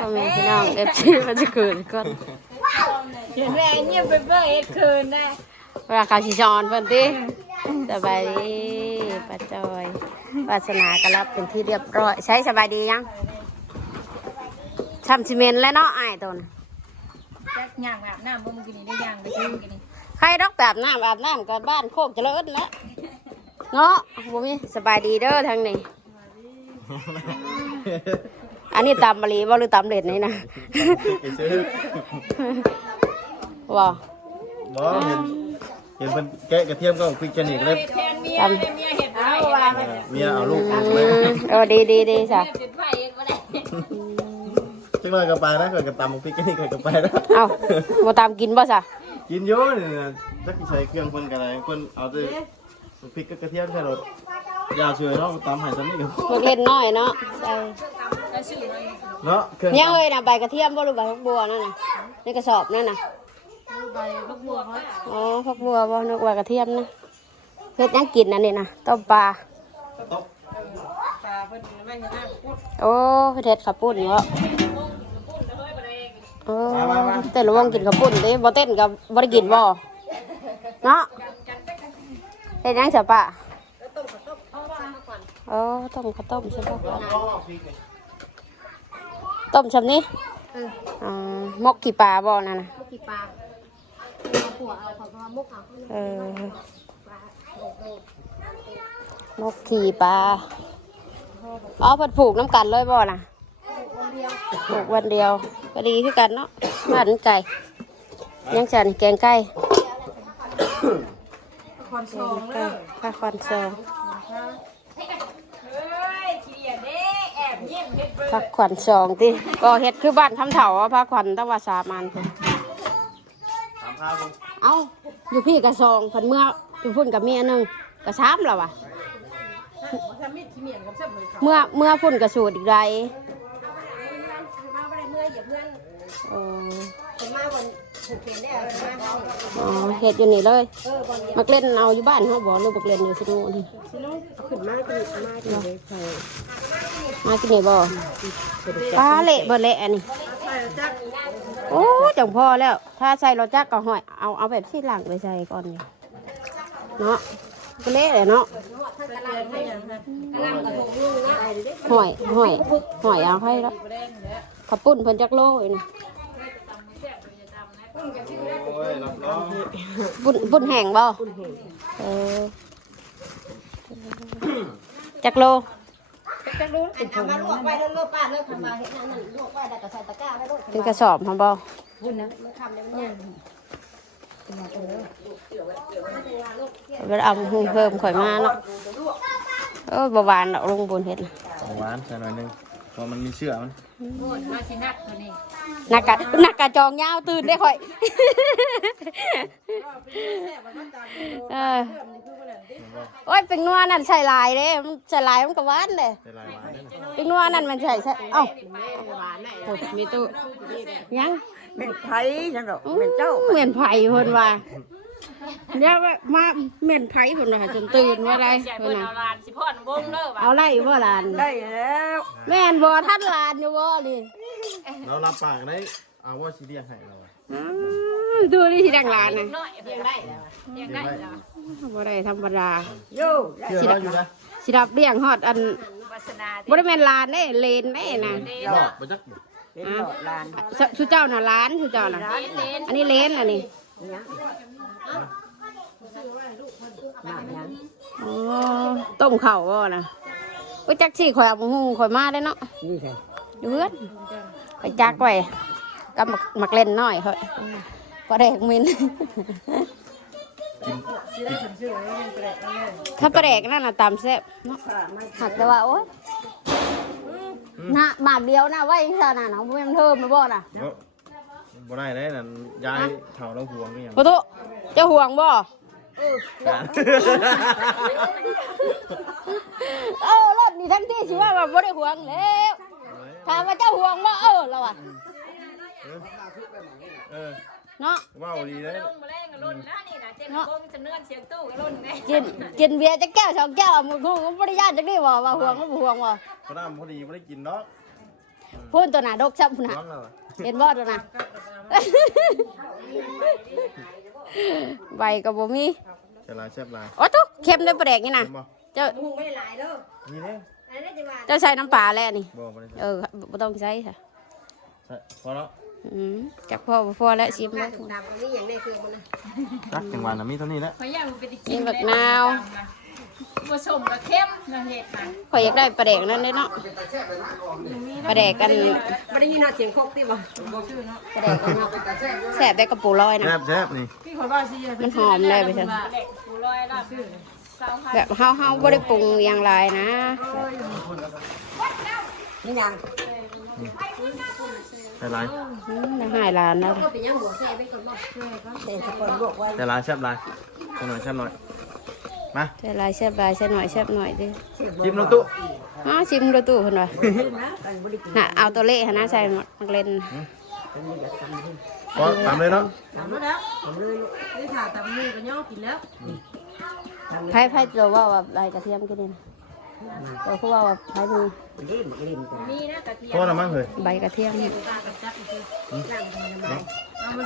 พ่อแม่พี่น้องเอฟซีมันจะเกิดก่อนเห็นแรงเงียบไปเบิ่งเอ็ดคืนได้เวลาเขาชิจอนเพิ่นติสบายดีป้าจอยวาสนาก็รับเป็นที่เรียบร้อยใช้สบายดียังช้ำซีเมนต์แล้วเนาะอ้ายตนจักย่างอาบน้ำบ่มึงกินนี่ได้ย่างไปซื้อกินนี่ใครรักแบบน้ำอาบน้ำก็บ้านโคกเจริญแล้วเนาะบ่มีสบายดีเด้อทางนี้ อันนี้ตำมะลีบ่หรือตำเล็ดนี่นะไปซื้อว้าบ่เห็นเห็นเพิ่นแกะกระเทียมก็พริกแกนี่ก็เลยแทนเมียเมียเห็ดเอาว่าเออเมียเอาลูกอืเลยเออดีดีดีจ้ะเห็ดไฟเอ็ดบ่ได้จังหน่อยก็ไปนะกิดกระตำพริกแกนี่เกิดก็ไปนะเอ้าบ่ตามกินบ่จ้ะกินเยอะนี่นะจักสิใช้เครื่องเพิ่นก็ได้เพิ่นเอาแต่พริกกับกระเทียมแค่รสยาเชื่อเนาะตำให้ซำนี้ก็พวกเล่นน้อยเนาะใส่แล้วชื่อมัน เนาะเครื่องยังเอ้ยน่ะใบกระเทียมบ่หรือใบผักบัวนั่นน่ะในกระสอบนั่นน่ะใบลูกบัวเขาอ๋อผักบัวบ่นึกว่ากระเทียมนะเฮ็ดหยังกินอันนี้นะต้มปลาตบปลาเพิ่นไม่เห็นหน้าพูดโอ้เฮ็ดข้าวปุ้นเหรอโอ้แต่ละวงกินข้าวปุ้นเด้บ่เต้นก็บ่ได้กินบ่เนาะเฮ็ดหยังจ้ะป้าโอ้ต้มข้าวต้มใช่ปะ ต้มชำนี้อ๋อมกขี้ปลาบ่นั่นน่ะกี่ปลาเอาหัวเอาของมามุกเอาเออมกขี่ปลาอ๋อเพิ่นผูกน้ำกันเลยบ่น่ะผูกวันเดียวก็ดีคือกันเนาะบ้านไก่ยังจันแกงไก่ คอนโซลไก่ข้าวควันซอง เฮ้ยขี้เดียดเด้แอบเยี่ ยมเฮ็ดเบิ่งผักขวัญซองที่ก็เฮ็ดคือบ้านคำเถาอะผักขวัญตั้งว่าสามันเพิ่นถามพาเพิ่นเอ้าอยู่พี่กระซองเพิ่นเมื่ออยู่พุ่นกับเมียหนึงกระซ้ำแล้ววะทำมิดขี้เหมียนกับเส้นเลยค่ะเมื่อเมื่อพุ่นกระสูดอีกไรมาไม่ได้เมื่อยอย่าเพื่อนอ๋อผมมาบน ผูกเขียนได้เอามาเอาอ๋อเฮ็ดอยู่นี่เลยเออบอลมักเล่นเอาอยู่บ้านเขาบอกหรือมักเล่นอยู่สิโน่นสิน้องเอาขึ้นมาขึ้นมาขึ้นเลยใส่มากินนี่บ่ปลาเละบ่เละอันนี้ใส่จักโอ้จังพอแล้ว ถ้าใส่รสจักก็ห้อย เอาเอาแบบที่หลังไปใส่ก่อนนี่เนาะก็เละเลยเนาะห้อยห้อยห้อยเอาให้แล้วขับปุ้นเพิ่นจักโลอีนี่โอ้ยรับรองปุ้นปุ้นแห้งบ่เออจักโลจักรู้อันเอามาลวกไว้แล้วลวกป้าเลิกขึ้นมาเห็นนั่นนั่นลวกไว้แล้วก็ใส่ตะกร้าไว้ด้วยเป็นกระสอบของบ่บุญนะมันทำเนี่ยมันยากเวลาเอาเพิ่มข่อยมาเนาะเออบ่หวานดอกลงบนเฮ็ดน่ะหวานใส่หน่อยนึง เพราะมันมีเชื่อมันโคตรมาสินักตัวนี้นักกะนักกะจองยาวตื่นได้ข่อยเออโอ้ยเป็นนัวนั่นใส่ลายเด้มันใส่ลายมันก็หวานเด้ใส่ลายหวานด้วยนะเป็นนัวนั่นมันใส่ใส่เอ้าโอ้มีตู้ยัง เป็นไผ่ยังดอกเป็นเจ้า เหม็นไผ่เพิ่นว่า เนี่ยว่ามาเหม็นไผ่เพิ่นว่าจนตื่นว่าไรใหญ่เพิ่เพิ่นนน่ะเอาลานสิพ่อนวงเด้อว่ะเอาไล่บ่หลานได้แล้วแม่นบ่ทันหลานอยู่บ่นี่เรารับปากได้เอาว่าสิเรียกให้เราอะอืมดูนี่ที่ดังหลานน่ะน้อยเพียงได้แล้วเพียงได้แล้วบ่ได้ธรรมดาโย่เชื่อเราอยู่นะสิรับเลี้ยงฮอดอันวาสนาบ่ได้แม่นหลานเด้เลนเด้นะรอบไปจักบ่เป็นหลอดลานสสุเจ้าน่ะหลานสุเจ้าน่ะอันนี้เลนอันนี้ หนายังอ๋อต้มข้าวบ่น่ะโอ้ยจักสิข่อยเอาหูข่อยมาได้เนาะนี่ไงอยู่เพื่อนข่อยจักไว้กับมักมักเล่นน้อยข่อยก็ได้มินถ้าปลาแดกนั่นน่ะตามแซ่บเนาะหักแต่ว่าโอ๊ยน่ะบาทเดียวนะไว้ซะน่ะเนาะบ่แม่นเทิมนะบ่น่ะ บ่บ่ได้ได้นั่นยายเฒ่าเราห่วงนี่หยังประตูเจะห่วงบ่งานเออรถนี่ทั้งที่สิว่าว่าบ่ได้ห่วงแล้วถามว่าเจ้าห่วงบ่เออแล้วอะเออเนาะว้าวดีเลยลงมาแรงกับรุ่นนะนี่นะเจ็บกงจะเนื่อนเสียงตู้กับรุ่นไงกินกินเบียร์จักแก้วสองแก้วอะหมึงคงบ่ได้ย่านจักนี่บ่ว่าห่วงบ่ห่วงบ่พอน้ำพอดีไม่ได้กินเนาะ พูดตัวหนาดกชับพุ่นน่ะร้อนแล้วอะเห็นบ่ตัวน่ะ ใบกับบ่มีจะลายแซ่บลายโอ้ตุ๊เค็มได้ประแดกนี่นะเห็นบ่เจ้าหุงไม่หลายเด้อนี่เด้อันนี้จะว่าเจ้าใส่น้ำปลาแล้วนี่ บ่บ่ได้ใส่เออบ่ต้องใส่ค่ะใส่พอแล้วอืมจักพ่อบ่พอแล้วชิมหน้าบ่ถุงดำตรงนี้อย่างนี้คือมันนะจักจังหวะน่ะมีเท่านี้แหละพยายามไปกิกินนบักนาว ผสมกับเข้มนะเห็ดค่ะข่อยอยากได้ประแดกนั่นเด้เนาะประแดกกันไม่ได้ยินเสียงโคกที่บ่ประแดกกันเนาะแซ่บได้กระปูลอยนะแซ่บแซ่บนี่พี่ขอว่าสิมันหอมได้ไปซั่นเด็กผู้ลอยล่ะซื้อเศร้าค่ะแบบเฮาเฮาบ่ได้ปรุงอย่างไรนะนี่ยังใส่ลายอืมน่าหายร้านแล้วก็เป็นยังหัวแซ่ไปก่อนบ่เต็มสะกอนลวกไว้ใส่ลายแซ่บลายใส่หน่อยแซ่บหน่อย มาใส่ลายแซ่บลายใส่หน่อยแซ่บหน่อยเดิจิ้มน้ำตุ๊อ้าชิมดูตู้เพิ่นว่ากันบริกินน่ะเอาตัวเละหั่นนะใส่หมดนักเล่นพอตามเลยเนาะทำแล้วทำเลยนี่ถ่าตำมือก็ย่อกินแล้วไผไผตัวว่าว่าใบกระเทียมกินนี่นะตัวคือว่าว่าไผมีลิ้มลิ้มกันมีนะกระเทียพอมแล้วมั้งเฮ้ยใบกระเทียมนี่ตากระจับคือ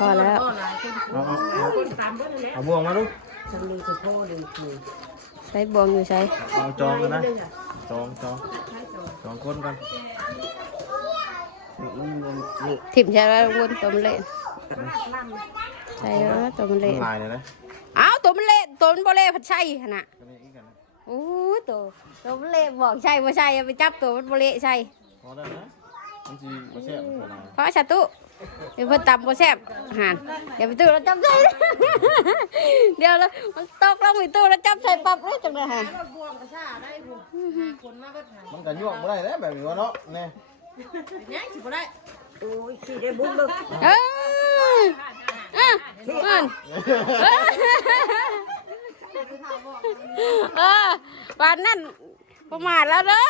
พอแล้วก็หลายคนเอาเอาเอาคนตามเบิ่นั่นแหละเอาบ่วงมาลูก ฉันลืมคือพ่อลืมคือใช้บวงอยู่ใช้เอาจองกันนะจองจองจองคนกันนี่ถิ่มใช้แล้ววนตัวมันเละใช่แล้วตัวมันมัเละนลายเลยนะอ้าวตัวมันเละตัวมันบ่เละผัดใช่หั่นน่ะก็นี่อีกกันนะโอ้ยตัวตัวมันเละบอกใช่บ่ใช่อย่าไปจับตัวมันบ่เละใช่พอได้นะมันสิบ่แซ่บใส่ลายเพราะชาตุ เดี๋ยวเพิ่นตำบ่แซ่บอาหารเดี๋ยวไปตู้แล้วจับใส่ เดี๋ยวแล้วมันตกลงไปตู้แล้วจับใส่ปั๊บเลยจังเลยฮะบวงกระชาได้บุคนมาก็ถ่ายมันก็ยั่วบ่ได้แล้วแบบนี้วะเนาะแน่เนี่ยสิบ่ได้โอ้ยขี้ได้บุ้งเลยเอออะมันเออวันนั้นประมาทแล้วเด้อ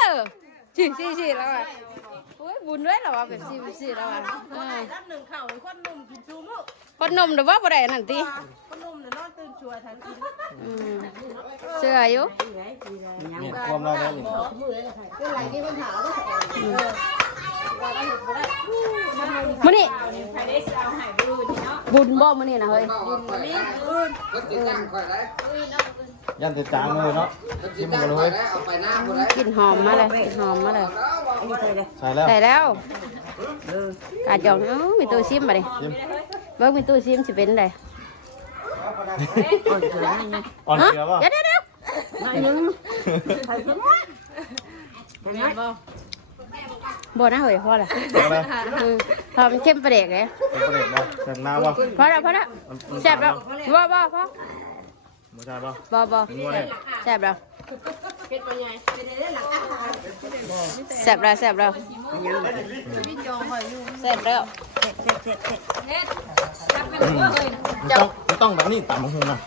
สิสิสิแล้วอะโอ้ย บุญด้วยแล้วอะแบบสิแบบสิแล้วอะเออรับหนึ่งเข่าคนหนุ่มกินชูมื้อคนนมเดี๋ยวว่าบ่ได้นั่นติคนหนุ่มน่ะนอนตื่นชัวทันกินอืมเชื่ออยู่นี่ความเราได้นี่เป็นไรกินคนถามแล้วมื้อนี้ใครได้เอาหายไปดูนี่เนาะบุญบ่มื้อนี้นะเฮ้ย ยันแต่จางเลยเนาะชิมกันเลยกลิ่นหอมมาเลยกลิ่นหอมมาเลยอันนี้ใส่เลยใส่แล้วใส่แล้วเออกาดหยองเอ้ามีตู้ซิมมาดิชิมเบิ่งมีตู้ซิมสิเป็นไดอ่อนเกลือนี่อ่อนฮะเกลือป่ะเดี๋ยวเดี๋ยวเดี๋ยวหน่อยนึงใส่เพิ่มเห็นไหมบ่นะเฮ้ยพอละเอาเลยอืมพอมันเข้มประเด็กเลยเป็นประเด็นป่ะแซ่บน้ำป่ะพอแล้วพอแล้วแซ่บแล้วบ่บ่พอ ไม่ใช่ป่ะบ่บ่เป็นวัวเลยแซ่บแล้วแซ่บแล้วแซ่บแล้วแซ่บแล้วมันต้องมันต้องแบบนี้ตามมาหุงนะ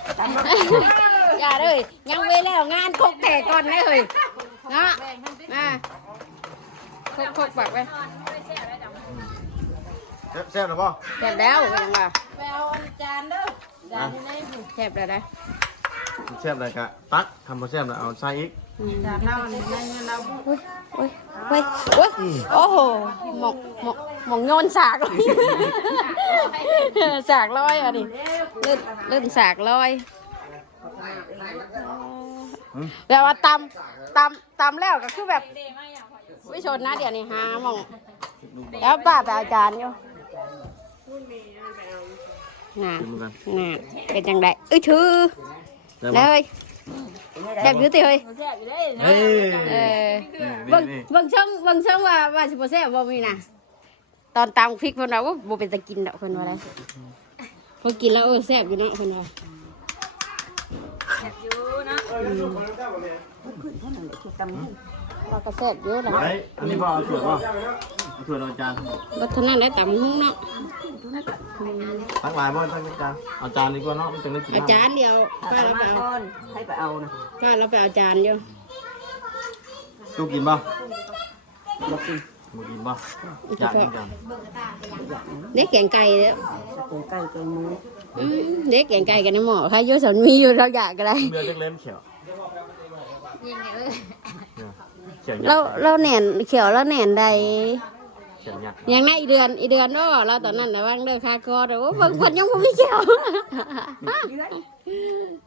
อย่าเลยยังเว้แล้วงานคกแต่ก่อนนะเฮ้ยเนาะมาคกคกปักไปแซ่บแซ่บหรือเปล่าแซ่บแล้วยังว่าไปเอาจานเด้อจานนี้แซ่บแล้วนะ แซ่บอะไรกะตักทำมาแซ่บแล้วเอาใส่อีกจานเราในเงินเราอุ้ยอุ้ยอุ้ยอุ้ยโอ้โหหมกหมกหมกโยนสากเลยสากลอยอะดิเล่นเล่นสากลอยแบบว่าตำตำตำแล้วก็คือแบบวิชนนะเดี๋ยวนี้หาหมองแล้วป้าไปเอาจานอยู่น่ะชิมกันน่ะเป็นจังไดเอ้ยชื่อ ได้เลป่ะยแบบอยุติเฮ้ยแซ่บอยู่ได้เฮ้ยเออนี่เบิ่งนี่เบิ่งช่องเบิ่งช่องว่าว่าสิบ่แซ่บบ่มีน่ะตอนตามพริกเพิ่ นว่าโอ้บ่เป็นตะกินดอกเพิ่นว่าได้เพิ่นกินแล้วเออแซ่บอยู่เนาะเพิ่นว่าอยู่เนาะเราก็แซ่บอยู่ล่ะไอ้อันนี้บ่เอาถั่วป่ะเอาถั่วเอาจานบ่เท่านั้นได้ตำหุ้งเนาะตักหลายบ่ตักจานเอาจานดีกว่าเนาะมันจะได้กินอาจารย์เดียวป้าเราไปเอาก้อนให้ไปเอานะป้าเราไปเอาจานอยู่ตู้กินป่ะบอกกินบ่กินป่ะอยากกินกันเด็กแกงไก่เด้อตรงใกล้ตรงมืออืมเด็กแกงไก่กันในหม้อค่ะอยู่สันมีอยู่เราอยากก็ได้เรือเล็กเล่นเขียวยิงเลยเขียวยัเรากษ์เราแหน่นเขียวเราแหน่นใดเขีขียนยักษ์ยังไงอีเดือนอีเดือนเนาะเราตอนนั้นนะว่างเด้อคาคอเด้อโอ้เบิ่งเพิ่นยังบ่มีเจ้า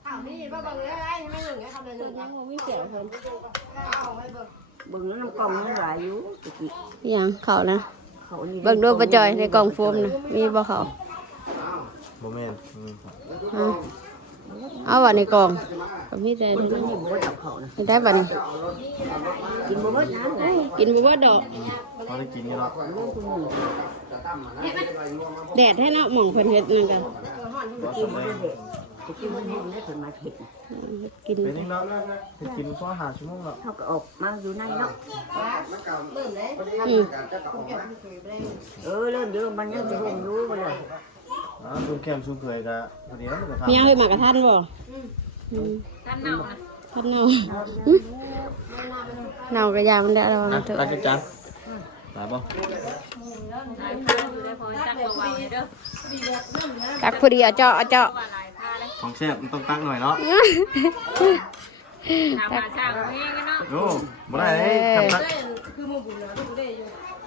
อ้าวนี่บ่เบิ่งเลยไอ้ไม่หนึ่งไอ้คำเลยหนึ่งยังบ่มีเจ้าเพิ่นเอาไว้เบิ่งเบิ่งน้ำกล่องมันหลายอยู่ตะกี้อิหยังเขานะเขานี่เบิ่งดูประจอยในกล่องโฟมนะมีบ่เขาโมเมนต์ฮะเอาว่าในกล่องก็มีแต่ในนั้นนี่บ่จับเขานะได้บัดนี้กินบ่เบิดน้ำเลยกินบ่ว่าดอก เขาได้กินนี่เนาะแดดให้เนาะหม่องเพิ่นเฮ็ดนั่นกันบ่สมัยตะกี้มันเห็นได้เพิ่นมาเห็นกินเป็นนี่เนาะจะกินพอหาชั่วโมงแล้วเขาก็ออกมาอยู่ในเนาะเบิ่งเลยอืมเออเริ่มเยอะมันยังสิห่มอยู่บ่เลยอ่าดูแคมชุ่มเคยก็พอดีแล้วมันก็ทำมียังไปหมากกระทันบ่อืมท่านเน่านะทันเน่าอื้อเน่ากระยามันได้แล้วอะนะเถอะ ตักกินจานตายบ่หลายผ้าอยู่ได้พอจักระวังเด้อตักพอดีเอาเจาะเอาเจาะว่าหลายผ้าเลยของแซ่บมันต้องตักหน่อยเนาะถามมาช่างเองกันเนาะโอ้บ่ได้เฮ้ยทำตัก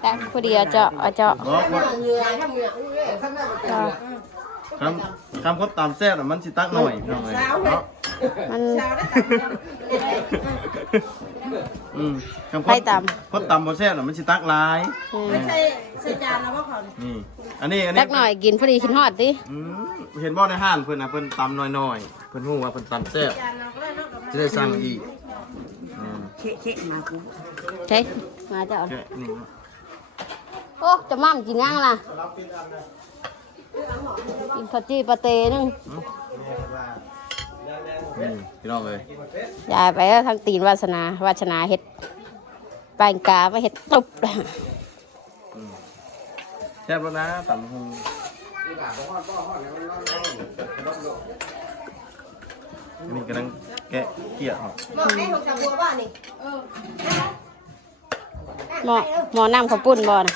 ตักพอดีเอาเจาะเอาเจาะบ่บ่เหงื่อทำเหงื่อเจาะ คำคำคนตามแซ่บน่ะมันสิตักหน่อยพี่น้องเอ้ยเนาะมัน อืมคำคไปนตามคนตำบ่แซ่บน่ะมันสิตักหลายอืมใส่ใส่จานแล้วก็เขานี่ อันนี้อันนี้ตักหน่อยกินพอดีกินฮอดติอืมเห็นบ่ในห้างเพิ่นน่ะเพิ่นตำน้อยๆ เพิ่นฮู้ว่าเพิ่นตำแซ่บจานเราก็ได้เนาะกับจะได้สั่งอีกอืมเชะๆมากูใช่มาเจ้าแค่นี้โอ้จะม่ำกินย่างล่ะ กินข้าวจี้ปลาเตนึงนี่พี่น้องเอ้ยยายไปแล้วทางตีนวาสนาวาสนาเฮ็ดแปลงกามาเฮ็ดตุบแซ่บแล้วนะตำฮูอันนี้กำลังแกะเกี๊ยวครับหมอกให้หกสามบัวบ้านี่หมอหมอน้ำข้าวปุ้นบ่นะ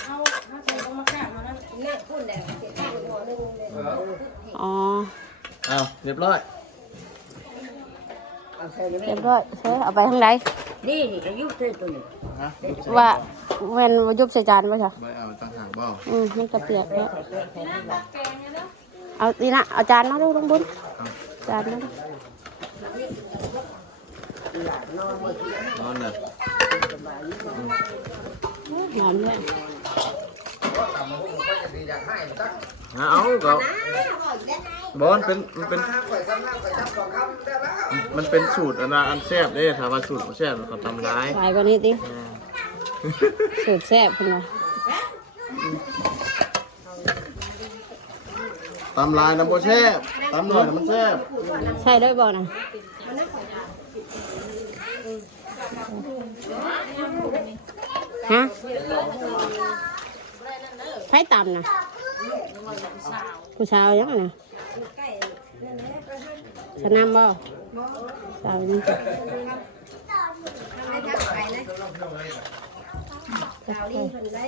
อ๋ออ้าวเรียบร้อยเอาใส่เลยเรียบร้อยเซ่เอาไปทางไหนนี่นี่อายุเท่าตัวนี้ฮะว่าแม่นว่ายุบใส่จานบ่จ้ะใบเอาตั้งห่างบ่อืมมันกระเปียกแล้วเอาดีนะเอาจานมาดูลงบุญจานมาดูนอนเลยหอมด้วย เอาก็บอนเป็นมันเป็นมันเป็นสูตรอันะอันแซ่บเด้ถ้าว่าสูตรบ่แซ่บเขาทำร้ายฝ่ายกว่านี้ติสูตรแซ่บพุ่นว่าตำลายน้ำบ่แซ่บตำหน่อยน้ำมันแซ่บใช่ด้วยบ่นะฮะ ไผตำนะผู้สาวยังไงนะสนามบ่สาวนี่ให้ทักไปนะสาวนี่คนได้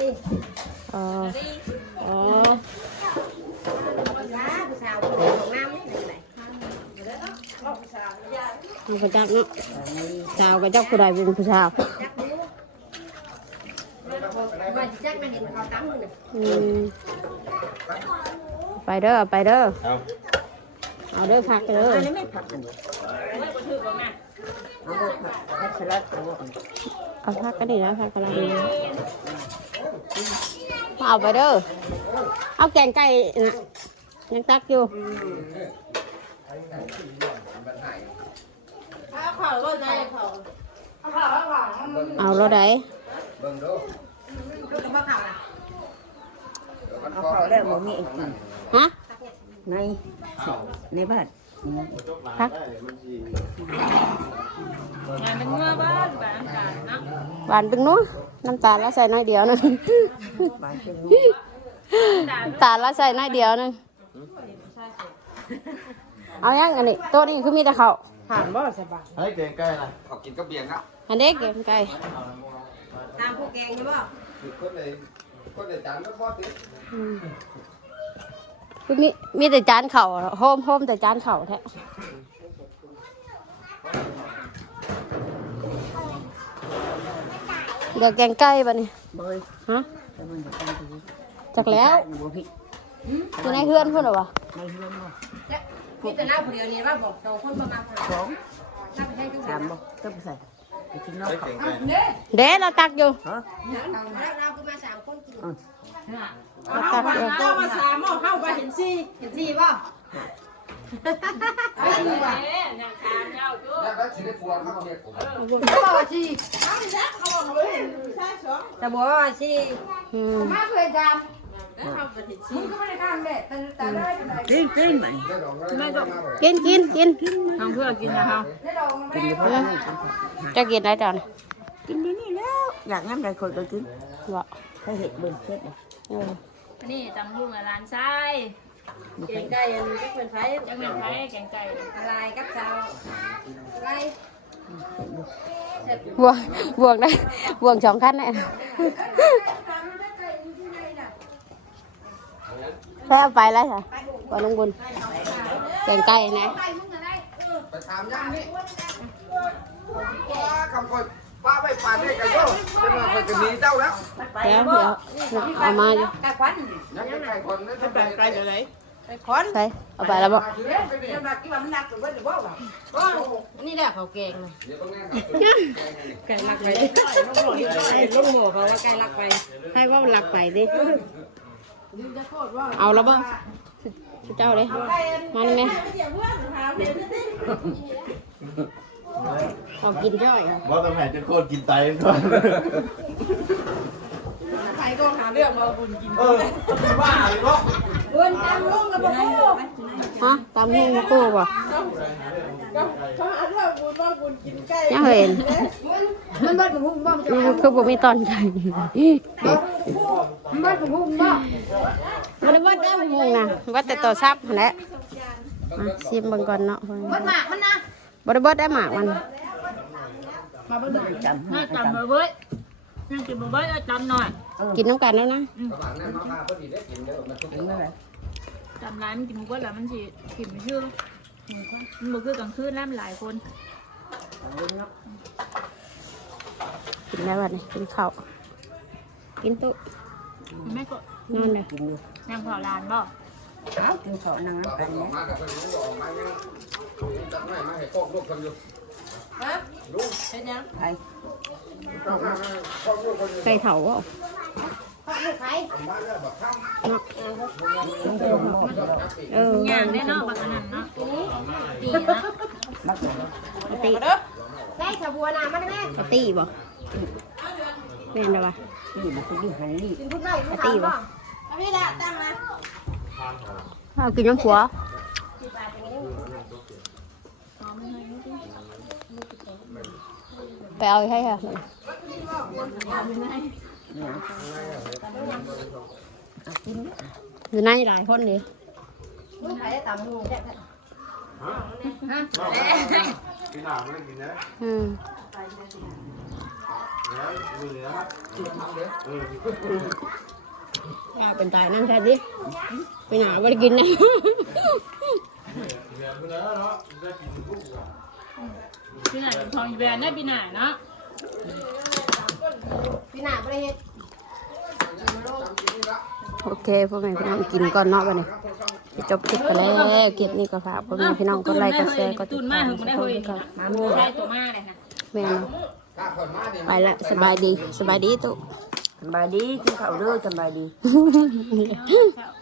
อ๋ออ๋อว้าผู้สาวคนของน้ำนี่ไหนมีผู้จักเนาะสาวกับเจ้าผู้ใดเป็นผู้สาว จักรู้ว่าจักมาเห็นเขาตั้งเลยอืมไปเด้อไปเด้อเอาเอาเด้อพักเด้ออันนี้ไม่ผักอันนี้เอาบ่ผักผักสลัดเอาบ่เอาพักก็ดีแล้วพักกำลังดีเอาไปเด้อเอาแกงไก่นะยังตักอยู่เขาก็ได้เขาเอาเราได้ดูกับเขาล่ะเอาเข้าแล้วบ่มีอีกกินฮะในในบ้านพักงานเป็นเมื่อบ้านบ้านกันเนาะหวานเป็นนัวน้ำตาลแล้วใส่น้อยเดียวนึงบ้านเป็นน้ำตาลแล้วใส่น้อยเดียวนึงเอายังอันนี้โต๊ะนี้คือมีแต่เขาวให้เกงใกล้นะอันเด็กแกงไก่ตามผู้แกงใช่ป่ะ อืมคือมีมีแต่จานเข่าโฮมโฮมแต่จานเข่าแท้เดี๋ยวแกงไก่ปะนี่เบยฮะสมันจะเป็นตัวจักแล้วบัวพริกอยู่ในเพื่อนเพิ่นเหรอวะในเรื่องบ่มีแต่หน้าผู้เดียวนี่ว่าบอกโตคนประมาณสองถ้าไปให้ทุกสามบ่ต้องใส่ ไปกินนอกใช้เขาเก่งไก่เด้เราตักอ ยู่ฮะเราก็มาสามคนกินเราตักอยู่เข้ามาสามเข้าไปเห็นซี่เห็นสิว่าจะบอกว่าสิอืมมาเคยจกินกินมันกินกินกินทำเพื่อกินนะคะกินอยู่พอแล้วจะกินอะไรจ้ะนะกินดีนี่แล้ว อยากงั้นใดคนก็กินบ่ถ้าเห็ดเบิ่งเช็ดเลยเออนี่ตำหุ่งร้านไส้ำเก่งไก่อันนี้เป็นไฟจังเป็นไผ่แกงไก่อะไรกับเจ้าอะไรบวกบวกได้บวกสองขั้นแน่ ใช่เอาไปแล้วค่ะก่อนลงบุญแกงไก่นะไปถามย่างนี่ป้าคำก่อนป้าไปปานให้กันโย่จะมาไปกันนี้เจ้าแล้วเดี๋ยวเดี๋ยวเอามาอยู่ไก่ควันยังไก่คนนั้นจะไปไกลจะไหนไก่ควันใส่เอาไปแล้วบ่จะมากี่วันมันหนักหรือว่าหรือว่านี่แหละเขาเก่งเลยไก่ลักไปไอ้ลูกหมูเขาว่าไก่ลักไปให้ว่าหลักไปดิ เอาแล้วบ่สุดเจ้าเลยมานี่แม่เอากินจ้อยอะบอสต้องแผ่จะโคตรกินไตก่อนไก่ก็หาเรื่องมาบุญกินเออบ้าเลยเนาะบุญตามลุงกับบุญ ฮะตามหูมาคู่บ่ยังเห็นมันบ้านของหุ่มบ้างมันคือบ่มีตอนใจมันบ้านของหุ่มบ้างมันได้วัดได้หงนะวัดแต่ตัวซับนั่นแหละมาชิมเบิ่งก่อนเนาะมันหมากมันนะบ่ได้เบิดได้หมากมันจำน่าจำมาเว้ยนั่งกินมาเว้ยจำหน่อยกินน้ำกันแล้วนะกินอะไร จำร้านมันกินมาเว้ยแล้วมันสิกินไม่ชื่อมันบ่คือกลางคืนแล้วมันหลายคนกินแล้ววันนี้กินข้าวกินตุ๊แม่ก็นอนเลยกินอยู่นั่งเผาลานบ่เอากินข้าวนั่งกันเนี่ยเป็นยังไปไก่เถาบ่พ่อลูกใคร เออย่างได้เนาะบางอันนั้นเนาะดีนาะมักเลยปกติใกล้สบัวน้ำมันแม่ติบ่แม่นเด้อวะนี่มันคือหันนี่กินพุทธเลยพุทธเลยป่ะพี่ละตั้งนะเอากินน้ำผัวไปเอาให้ค่ะ อยู่ในหลายคนดิลูกใครไตนั่นนะอืมแล้วมือนะเออเอาเป็นตายนั่งแค่ดิไปหนาไม่ได้กินนะพี่ไหนทองอีแบรนด์ได้ปีไหนเนาะ พี่หนาประเทศโอเคพ่อแม่พี่น้องกินก่อนเนาะวันนี้จบคลิปไปแล้วคลิปนี้ก็ฝากพ่อแม่พี่น้องกดไลค์กดแชร์กดติตุดนตามามกทุถึงกไม่ได้คนเฮ้ยด้วยครับได้ตัวมากเลยนะแม่เนาะไปละสบายดีสบายดีตุ๊สบายดีกินข้าวเด้อสบายดีครับ